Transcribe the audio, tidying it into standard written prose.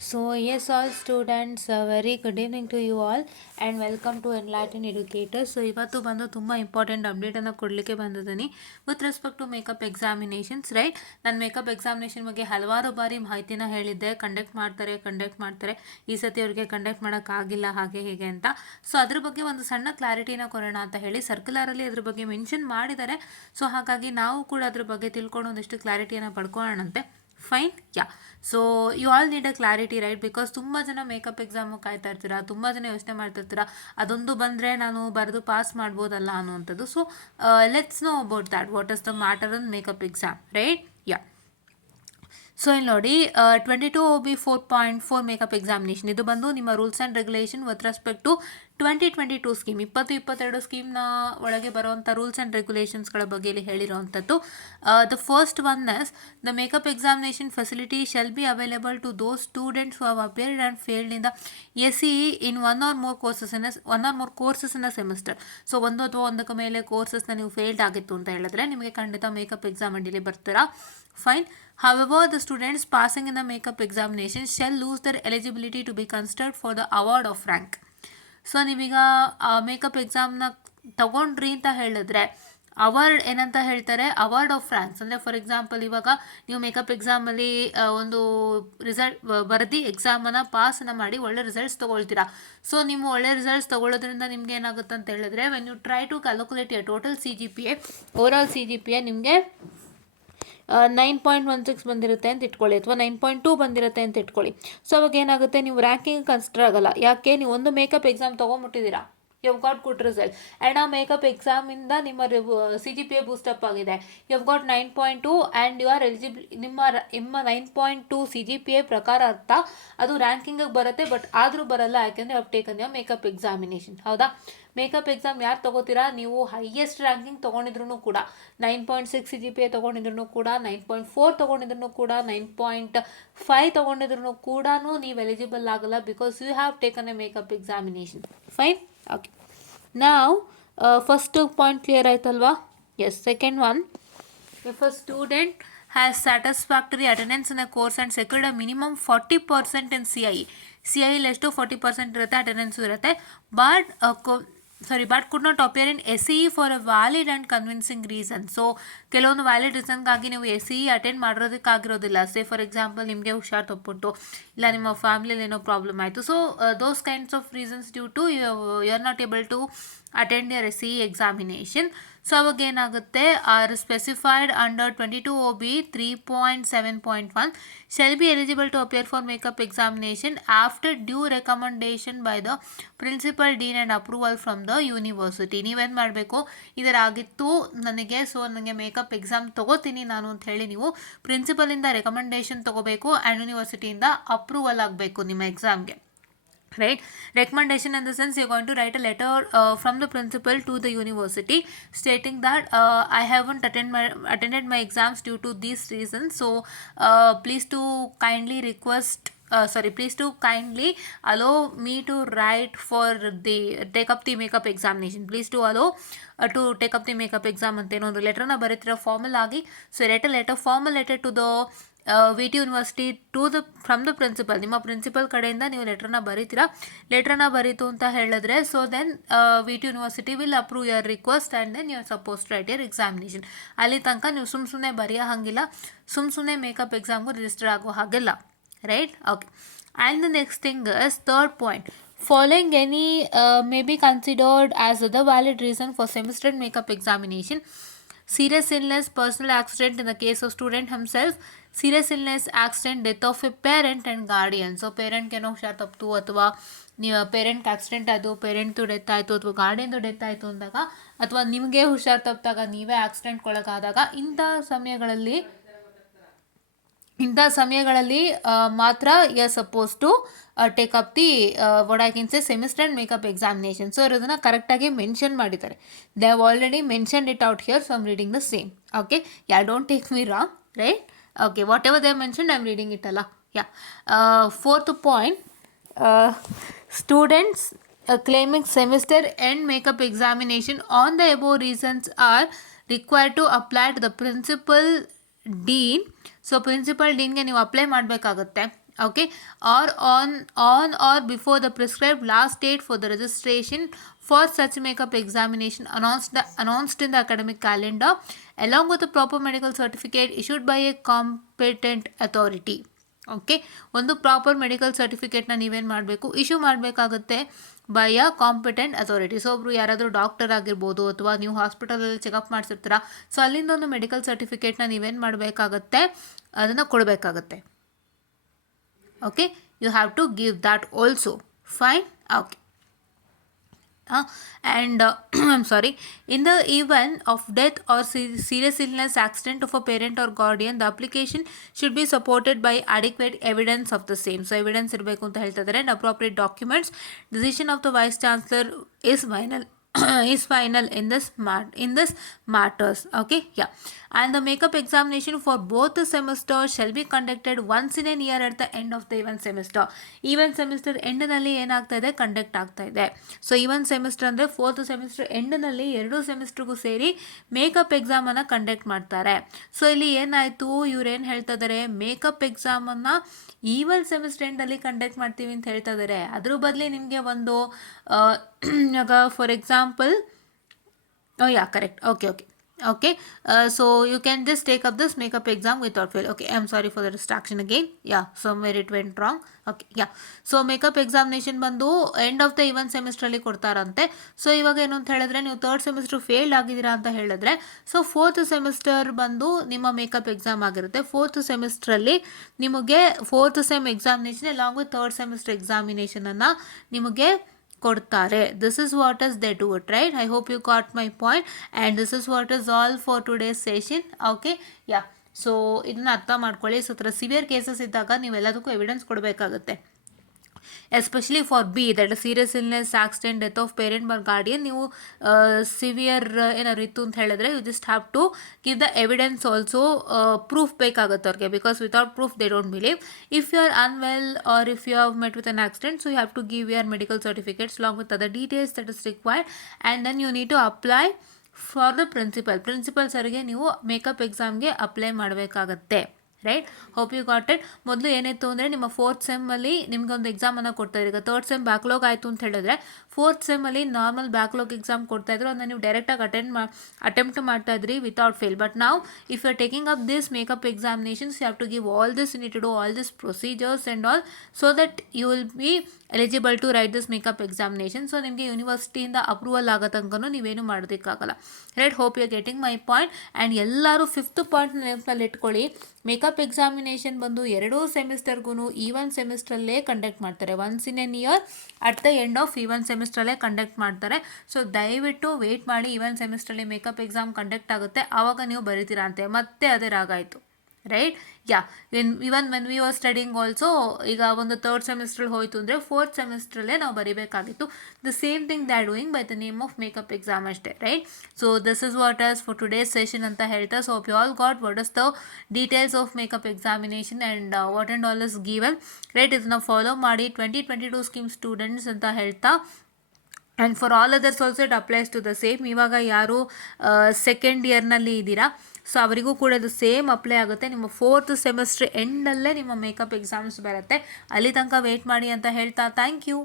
So, yes, all students, a very good evening to you all and welcome to Enlightened Educators. So, ಇವತ್ತು ಬಂದು ತುಂಬ important ಅಪ್ಡೇಟನ್ನು ಕೊಡಲಿಕ್ಕೆ ಬಂದಿದ್ದೀನಿ with respect to makeup examinations right. ನಾನು makeup examination ಬಗ್ಗೆ ಹಲವಾರು ಬಾರಿ ಮಾಹಿತಿನ ಹೇಳಿದ್ದೆ, ಕಂಡಕ್ಟ್ ಮಾಡ್ತಾರೆ ಈ ಸತಿ ಅವ್ರಿಗೆ ಕಂಡಕ್ಟ್ ಮಾಡೋಕ್ಕಾಗಿಲ್ಲ ಹಾಗೆ ಹೇಗೆ ಅಂತ. ಸೊ ಅದ್ರ ಬಗ್ಗೆ ಒಂದು ಸಣ್ಣ ಕ್ಲಾರಿಟಿನ ಕೊಡೋಣ ಅಂತ ಹೇಳಿ ಸರ್ಕ್ಯುಲರಲ್ಲಿ ಅದ್ರ ಬಗ್ಗೆ ಮೆನ್ಷನ್ ಮಾಡಿದ್ದಾರೆ. ಸೊ ಹಾಗಾಗಿ ನಾವು ಕೂಡ ಅದ್ರ ಬಗ್ಗೆ ತಿಳ್ಕೊಂಡು ಒಂದಿಷ್ಟು ಕ್ಲಾರಿಟಿಯನ್ನು ಪಡ್ಕೊಳ್ಳೋಣಂತೆ. Fine yeah. So you all need a clarity right, because ತುಂಬ ಜನ ಮೇಕಪ್ ಎಕ್ಸಾಮು ಕಾಯ್ತಾ ಇರ್ತೀರಾ, ತುಂಬ ಜನ ಯೋಚನೆ ಮಾಡ್ತಿರ್ತೀರಾ ಅದೊಂದು ಬಂದರೆ ನಾನು ಬರೆದು ಪಾಸ್ ಮಾಡ್ಬೋದಲ್ಲ ಅನ್ನುವಂಥದ್ದು. So let's know about that, what is the matter in makeup exam right. Yeah. So ಇಲ್ಲಿ ನೋಡಿ 22 OB 4.4 ಮೇಕಪ್ ಎಕ್ಸಾಮಿನೇಷನ್ ಇದು ಬಂದು ನಿಮ್ಮ rules and regulation with respect to 2022 scheme 2022 ಸ್ಕೀಮ್ನ ಒಳಗೆ ಬರುವಂಥ ರೂಲ್ಸ್ ಆ್ಯಂಡ್ ರೆಗ್ಯುಲೇಷನ್ಸ್ಗಳ ಬಗ್ಗೆ ಇಲ್ಲಿ ಹೇಳಿರುವಂಥದ್ದು. The first one is the makeup examination facility shall be available to those students who have appeared and failed in the SEE in one or more courses in a semester. So ಒಂದು ಅಥವಾ ಒಂದಕ್ಕೆ ಮೇಲೆ ಕೋರ್ಸಸ್ನ ನೀವು failed ಆಗಿತ್ತು ಅಂತ ಹೇಳಿದ್ರೆ ನಿಮಗೆ ಖಂಡಿತ ಮೇಕಪ್ ಎಕ್ಸಾಮ್ ಅಡಿಯಲ್ಲಿ ಬರ್ತೀರಾ. Fine. However, the students passing in the makeup examination shall lose their eligibility to be considered for the award of rank. So ನೀವೀಗ ಮೇಕಪ್ ಎಕ್ಸಾಮ್ನ ತಗೊಂಡ್ರಿ ಅಂತ ಹೇಳಿದ್ರೆ ಅವಾರ್ಡ್ ಏನಂತ ಹೇಳ್ತಾರೆ, ಅವಾರ್ಡ್ ಆಫ್ ರ್ಯಾಂಕ್ಸ್. ಅಂದರೆ ಫಾರ್ ಎಕ್ಸಾಂಪಲ್ ಇವಾಗ ನೀವು ಮೇಕಪ್ ಎಕ್ಸಾಮಲ್ಲಿ ಒಂದು ರಿಸಲ್ಟ್ ಬರೆದು ಎಕ್ಸಾಮನ್ನು ಪಾಸನ್ನು ಮಾಡಿ ಒಳ್ಳೆ ರಿಸಲ್ಟ್ಸ್ ತೊಗೊಳ್ತೀರಾ. ಸೊ ನೀವು ಒಳ್ಳೆ ರಿಸಲ್ಟ್ಸ್ ತೊಗೊಳ್ಳೋದ್ರಿಂದ ನಿಮ್ಗೆ ಏನಾಗುತ್ತೆ ಅಂತ ಹೇಳಿದ್ರೆ when you try to calculate your total CGPA, overall CGPA ನಿಮಗೆ 9.16 ಬಂದಿರುತ್ತೆ ಅಂತ ಇಟ್ಕೊಳ್ಳಿ, ಅಥವಾ 9.2 ಬಂದಿರುತ್ತೆ ಅಂತ ಇಟ್ಕೊಳ್ಳಿ. ಸೊ ಅವಾಗ ಏನಾಗುತ್ತೆ, ನೀವು ರ್ಯಾಂಕಿಂಗ್ ಕನ್ಸಿಡರ್ ಆಗಲ್ಲ. ಯಾಕೆ, ನೀವು ಒಂದು ಮೇಕಪ್ ಎಕ್ಸಾಮ್ ತೊಗೊಂಬಿಟ್ಟಿದ್ದೀರಾ, you have got good result and ಆ ಮೇಕಪ್ ಎಕ್ಸಾಮಿಂದ ನಿಮ್ಮ CGPA ಬೂಸ್ಟಪ್ ಆಗಿದೆ, you have got 9.2 and you are eligible. ನಿಮ್ಮ 9.2 CGPA ಪ್ರಕಾರ ಅರ್ಥ ಅದು ರ್ಯಾಂಕಿಂಗಿಗೆ ಬರುತ್ತೆ, ಬಟ್ ಆದರೂ ಬರಲ್ಲ, ಯಾಕೆಂದರೆ have taken your makeup examination. ಹೌದಾ? ಮೇಕಪ್ ಎಕ್ಸಾಮ್ ಯಾರು ತೊಗೋತೀರಾ, ನೀವು ಹೈಯೆಸ್ಟ್ ರ್ಯಾಂಕಿಂಗ್ ತೊಗೊಂಡಿದ್ರು ಕೂಡ 9.6 CGPA ತೊಗೊಂಡಿದ್ರು ಕೂಡ 9.4 ತೊಗೊಂಡಿದ್ರು ಕೂಡ 9.5 ತೊಗೊಂಡಿದ್ರು ಕೂಡ ನೀವು ಎಲಿಜಿಬಲ್ ಆಗಲ್ಲ, because you have taken a makeup examination. Fine. Okay, ನಾವು ಫಸ್ಟ್ ಪಾಯಿಂಟ್ ಕ್ಲಿಯರ್ ಆಯ್ತಲ್ವಾ? Yes. Second one, if a student has satisfactory attendance in a course and secured a minimum 40% in CIE ಎಷ್ಟು 40% ಇರುತ್ತೆ, attendance ಇರುತ್ತೆ, but could not appear in SEE for a valid and convincing reason. So ಕೆಲವೊಂದು valid ರೀಸನ್ಗಾಗಿ ನೀವು SEE attend ಮಾಡಿರೋದಕ್ಕಾಗಿರೋದಿಲ್ಲ. Say for example ನಿಮಗೆ ಹುಷಾರು ತಪ್ಪಿಟ್ಟು, ಇಲ್ಲ ನಿಮ್ಮ ಫ್ಯಾಮಿಲಿಯಲ್ಲಿ ಏನೋ ಪ್ರಾಬ್ಲಮ್ ಆಯಿತು. So those kinds of reasons due to you are not able to attend your SEE examination. So ಅವಾಗ ಏನಾಗುತ್ತೆ, are specified under 22 OB 3.7.1 shall be eligible to appear for makeup examination after due recommendation by the principal, dean and approval from the university. ನೀವೇನು ಮಾಡಬೇಕು, ಇದರಾಗಿತ್ತು ನನಗೆ, so ನನಗೆ makeup exam ತೊಗೋತೀನಿ ನಾನು ಅಂತ ಹೇಳಿ ನೀವು ಪ್ರಿನ್ಸಿಪಲಿಂದ ರೆಕಮೆಂಡೇಷನ್ ತೊಗೋಬೇಕು ಆ್ಯಂಡ್ ಯೂನಿವರ್ಸಿಟಿಯಿಂದ ಅಪ್ರೂವಲ್ ಆಗಬೇಕು ನಿಮ್ಮ ಎಕ್ಸಾಮ್ಗೆ. Right? Recommendation in the sense you're going to write a letter from the principal to the university stating that I haven't attended my exams due to these reasons. So please to kindly allow me to write for take up the makeup examination. Please to allow to take up the makeup exam ಅಂತ ಏನೋ ಒಂದು ಲೆಟರ್ನ ಬರೀತೀರ formal ಆಗಿ. So formal letter to the VT university from the principal. ನಿಮ್ಮ principal ಕಡೆಯಿಂದ ನೀವು ಲೆಟ್ರನ್ನ ಬರೀತು ಅಂತ ಹೇಳಿದ್ರೆ, so then VT university will approve your request and then you are suppose to write your examination. ಅಲ್ಲಿ ತನಕ ನೀವು ಸುಮ್ಮನೆ ಬರೆಯೋ ಹಾಗಿಲ್ಲ, ಸುಮ್ಮನೆ ಮೇಕಪ್ ಎಕ್ಸಾಮ್ಗೂ ರಿಜಿಸ್ಟರ್ ಆಗೋ ಹಾಗಿಲ್ಲ. Right? Okay. And the next thing is third point, following any may be considered as the valid reason for semester makeup examination: serious illness, personal accident in the case of student himself, serious illness, accident, death of a parent and guardian. So ಪೇರೆಂಟ್ಗೆ ಏನೋ ಹುಷಾರು ತಪ್ಪಿತು, ಅಥವಾ ನೀವು parent accident ಆಯಿತು, ಪೇರೆಂಟ್ದು death ಆಯಿತು, ಅಥವಾ ಗಾರ್ಡಿಯನ್ದು death ಆಯಿತು ಅಂದಾಗ, ಅಥವಾ ನಿಮಗೆ ಹುಷಾರು ತಪ್ಪಿದಾಗ, ನೀವೇ ಆಕ್ಸಿಡೆಂಟ್ಗೊಳಗಾದಾಗ, ಇಂಥ ಸಮಯಗಳಲ್ಲಿ ಮಾತ್ರ you are suppose to take up the what I can say semester and makeup examination. So ಇದನ್ನು ಕರೆಕ್ಟಾಗಿ ಮೆನ್ಷನ್ ಮಾಡಿದ್ದಾರೆ. They have already mentioned it out here, so I am reading the same. Okay, yeah, don't take me wrong, right? Okay, whatever they mentioned I am reading it ಅಲ್ಲ. Yeah. Fourth point, students claiming semester end makeup examination on the above reasons are required to apply to the principal, dean. So principal ಡೀನ್ಗೆ ನೀವು apply ಮಾಡಬೇಕಾಗುತ್ತೆ. okay, or on or before the prescribed last date for the registration for such makeup examination announced in the academic calendar, along with a proper medical certificate issued by a competent authority. Okay, ಒಂದು proper medical ಸರ್ಟಿಫಿಕೇಟ್ನ ನೀವೇನು ಮಾಡಬೇಕು, issue ಮಾಡಬೇಕಾಗುತ್ತೆ by a competent authority. So ಒಬ್ರು ಯಾರಾದರೂ doctor ಆಗಿರ್ಬೋದು, ಅಥವಾ ನೀವು ಹಾಸ್ಪಿಟಲಲ್ಲಿ ಚೆಕಪ್ ಮಾಡಿಸಿರ್ತೀರ, ಸೊ ಅಲ್ಲಿಂದ ಒಂದು ಮೆಡಿಕಲ್ ಸರ್ಟಿಫಿಕೇಟ್ನ ನೀವೇನು ಮಾಡಬೇಕಾಗತ್ತೆ, ಅದನ್ನು ಕೊಡಬೇಕಾಗತ್ತೆ. Okay, you have to give that also. Fine, okay. And I'm sorry, in the event of death or serious illness, accident of a parent or guardian, the application should be supported by adequate evidence of the same. So evidence ಇರಬೇಕು ಅಂತ ಹೇಳ್ತಿದ್ದಾರೆ. And appropriate documents. Decision of the vice chancellor is final in this matters. Okay, yeah. And the makeup examination for both the semesters shall be conducted once in a year at the end of the event semester. Event semester end ನಲ್ಲಿ ಏನಾಗ್ತಾ ಇದೆ, conduct ಆಗ್ತಾ ಇದೆ. So even semester ಅಂದರೆ 4th semester ಎಂಡ್ನಲ್ಲಿ 2 ಸೆಮಿಸ್ಟರ್ಗೂ ಸೇರಿ makeup ಎಕ್ಸಾಮನ್ನು conduct ಮಾಡ್ತಾರೆ. So ಇಲ್ಲಿ ಏನಾಯಿತು, ಇವ್ರೇನು ಹೇಳ್ತಾ ಇದ್ದಾರೆ, ಮೇಕಪ್ ಎಕ್ಸಾಮನ್ನು ಈವನ್ ಸೆಮಿಸ್ಟರ್ ಎಂಡಲ್ಲಿ ಕಂಡಕ್ಟ್ ಮಾಡ್ತೀವಿ ಅಂತ ಹೇಳ್ತಾ ಇದ್ದಾರೆ. ಅದ್ರ ಬದಲಿ ನಿಮಗೆ ಒಂದು ಇವಾಗ for example, correct, okay, so you can just take up this makeup exam without fail. Okay, I'm sorry for the distraction again. Somewhere it went wrong. Okay, so makeup examination ಬಂದು ಎಂಡ್ ಆಫ್ ದ ಇವನ್ ಸೆಮಿಸ್ಟ್ರಲ್ಲಿ ಕೊಡ್ತಾರಂತೆ. So ಇವಾಗ ಏನು ಅಂತ ಹೇಳಿದ್ರೆ, ನೀವು 3rd semester fail ಆಗಿದ್ದೀರಾ ಅಂತ ಹೇಳಿದ್ರೆ, ಸೊ 4th ಸೆಮಿಸ್ಟರ್ ಬಂದು ನಿಮ್ಮ ಮೇಕಪ್ ಎಕ್ಸಾಮ್ ಆಗಿರುತ್ತೆ. 4th ಸೆಮಿಸ್ಟ್ರಲ್ಲಿ ನಿಮಗೆ 4th sem examination along with 3rd semester ಎಕ್ಸಾಮಿನೇಷನನ್ನು ನಿಮಗೆ ಕೊಡ್ತಾರೆ. This is what is they do it, right? I hope you got my point. And this is what is all for today's session. Okay, so ಇದನ್ನ ಅರ್ಥ ಮಾಡ್ಕೊಳ್ಳಿ. So ಥರ severe cases ಇದ್ದಾಗ ನೀವೆಲ್ಲದಕ್ಕೂ evidence ಕೊಡಬೇಕಾಗುತ್ತೆ. Especially for be, that serious illness, accident, death of parent or guardian, ನೀವು severe ಏನಾದ್ರು ಇತ್ತು ಅಂತ ಹೇಳಿದ್ರೆ, you just have to give the evidence also. Proof ಬೇಕಾಗುತ್ತೆ ಅವ್ರಿಗೆ, because without proof they don't believe. If you are unwell or if you have met with an accident, so you have to give your medical certificates long with other details that is required, and then you need to apply for the principal ಸರ್ಗೆ ನೀವು makeup ಎಕ್ಸಾಮ್ಗೆ apply ಮಾಡಬೇಕಾಗತ್ತೆ. Right, hope you got it. ಮೊದಲು ಏನಿತ್ತು ಅಂದರೆ, ನಿಮ್ಮ 4th ಸೆಮ್ಮಲ್ಲಿ ನಿಮ್ಗೊಂದು ಎಕ್ಸಾಮನ್ನು ಕೊಡ್ತಾಯಿದ್ರು. ಈಗ 3rd ಸೆಮ್ ಬ್ಯಾಕ್ಲಾಗ್ ಆಯಿತು ಅಂತ ಹೇಳಿದ್ರೆ, 4th ಸೆಮ್ಮಲ್ಲಿ ನಾರ್ಮಲ್ ಬ್ಯಾಕ್ಲಾಗ್ ಎಕ್ಸಾಮ್ ಕೊಡ್ತಾಯಿದ್ರು. ಅದನ್ನು ನೀವು ಡೈರೆಕ್ಟಾಗಿ ಅಟೆಂಪ್ಟ್ ಮಾಡ್ತಾಯಿದ್ರಿ ವಿತೌಟ್ ಫೇಲ್. ಬಟ್ ನಾವು if you are taking up this makeup examinations, you have to give all this, you need to do all this procedures and all, so that you will be eligible to write this makeup examination. So ನಿಮಗೆ ಯೂನಿವರ್ಸಿಟಿಯಿಂದ approval ಆಗೋ ತನಕ ನೀವೇನು ಮಾಡೋದಕ್ಕಾಗಲ್ಲ. Right, hope you are getting my point. And ಎಲ್ಲರೂ 5th point ನೆನಪಲ್ಲಿ ಇಟ್ಕೊಳ್ಳಿ, makeup examination ಬಂದು 2 ಸೆಮಿಸ್ಟರ್ಗೂ ಈವನ್ ಸೆಮಿಸ್ಟ್ರಲ್ಲೇ ಕಂಡಕ್ಟ್ ಮಾಡ್ತಾರೆ. Once in an year at the end of even ಸೆಮಿಸ್ಟ್ರಲ್ಲೇ ಕಂಡಕ್ಟ್ ಮಾಡ್ತಾರೆ. ಸೊ ದಯವಿಟ್ಟು ವೆಯ್ಟ್ ಮಾಡಿ, ಈವನ್ ಸೆಮಿಸ್ಟ್ರಲ್ಲಿ ಮೇಕಪ್ ಎಕ್ಸಾಮ್ ಕಂಡಕ್ಟ್ ಆಗುತ್ತೆ, ಆವಾಗ ನೀವು ಬರೀತೀರಾ ಅಂತೆ. ಮತ್ತೆ ಅದೇ ರಾಗಾಯಿತು. Right, even when we are studying also, ಈಗ ಒಂದು 3rd ಸೆಮಿಸ್ಟ್ರಲ್ಲಿ ಹೋಯಿತು ಅಂದರೆ 4th ಸೆಮಿಸ್ಟ್ರಲ್ಲೇ ನಾವು ಬರೀಬೇಕಾಗಿತ್ತು. The same thing they are doing by the name of makeup exam ಅಷ್ಟೇ. Right, so this is what as for today's session ಅಂತ ಹೇಳ್ತಾ, so you all got what is the details of makeup examination and what and all is given. Right, ಇದನ್ನ follow ಮಾಡಿ 2022 scheme students ಅಂತ ಹೇಳ್ತಾ. And for all others also it applies to the same. ಇವಾಗ ಯಾರು second ಇಯರ್ನಲ್ಲಿ ಇದ್ದೀರಾ, so ಅವರಿಗೂ ಕೂಡ ಇದು ಸೇಮ್ ಅಪ್ಲೈ ಆಗುತ್ತೆ. ನಿಮ್ಮ 4th ಸೆಮಿಸ್ಟರ್ ಎಂಡಲ್ಲೇ ನಿಮ್ಮ ಮೇಕಪ್ ಎಕ್ಸಾಮ್ಸ್ ಬರುತ್ತೆ. ಅಲ್ಲಿ ತನಕ ವೆಯ್ಟ್ ಮಾಡಿ ಅಂತ ಹೇಳ್ತಾ, ಥ್ಯಾಂಕ್ ಯು.